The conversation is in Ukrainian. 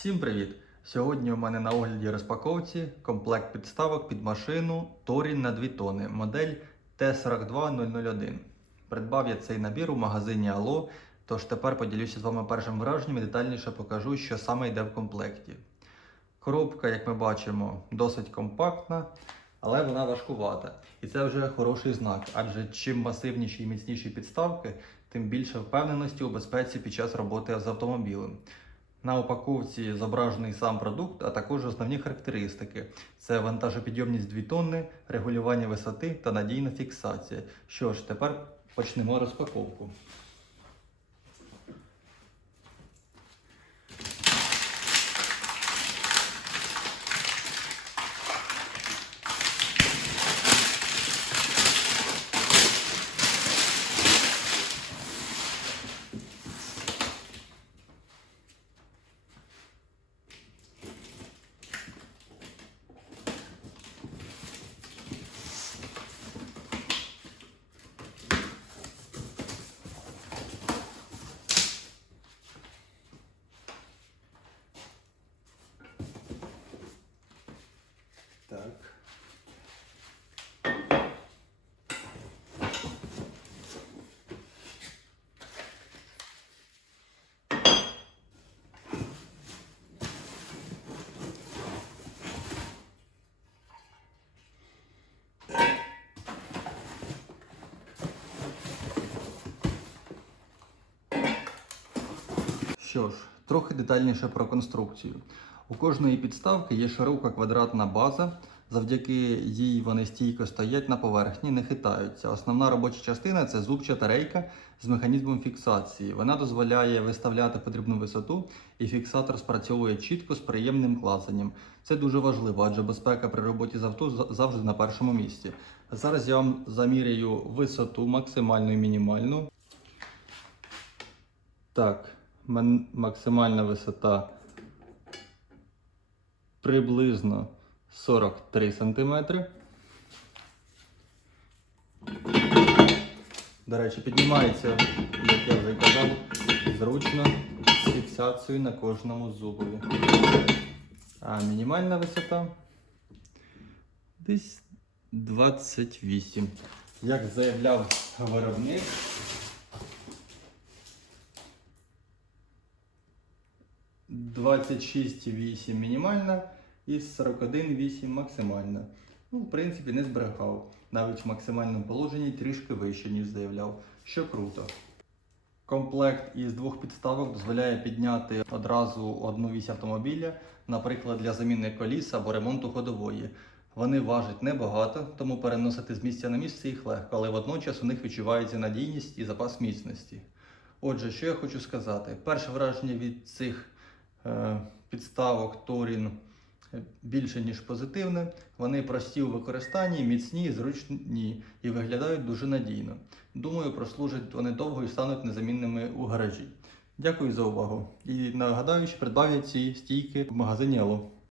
Всім привіт! Сьогодні у мене на огляді розпаковці комплект підставок під машину Торін на 2 тони, модель T42001. Придбав я цей набір у магазині Ало, тож тепер поділюся з вами першим враженням і детальніше покажу, що саме йде в комплекті. Коробка, як ми бачимо, досить компактна, але вона важкувата. І це вже хороший знак, адже чим масивніші і міцніші підставки, тим більше впевненості у безпеці під час роботи з автомобілем. На упаковці зображений сам продукт, а також основні характеристики: це вантажопідйомність 2 тонни, регулювання висоти та надійна фіксація. Що ж, тепер почнемо розпаковку. Що ж, трохи детальніше про конструкцію. У кожної підставки є широка квадратна база. Завдяки їй вони стійко стоять на поверхні, не хитаються. Основна робоча частина це зубчата рейка з механізмом фіксації. Вона дозволяє виставляти потрібну висоту, і фіксатор спрацьовує чітко з приємним клацанням. Це дуже важливо, адже безпека при роботі з авто завжди на першому місці. Зараз я вам заміряю висоту максимальну і мінімальну. Так, максимальна висота приблизно 43 см. До речі, піднімається, як я вже казав, зручно з фіксацією на кожному зубові. А мінімальна висота десь 28. Як заявляв виробник, Двадцять шість вісім мінімальна і 41,8 максимальна. Ну, в принципі, не зберегав. Навіть в максимальному положенні трішки вище, ніж заявляв, що круто. Комплект із двох підставок дозволяє підняти одразу одну вісь автомобіля, наприклад, для заміни коліс або ремонту ходової. Вони важать небагато, тому переносити з місця на місце їх легко, але водночас у них відчувається надійність і запас міцності. Отже, що я хочу сказати? Перше враження від цих підставок Торін більше ніж позитивне. Вони прості у використанні, міцні, зручні і виглядають дуже надійно. Думаю, прослужать вони довго і стануть незамінними у гаражі. Дякую за увагу. І нагадаю, що придбав ці стійки в магазині Ало.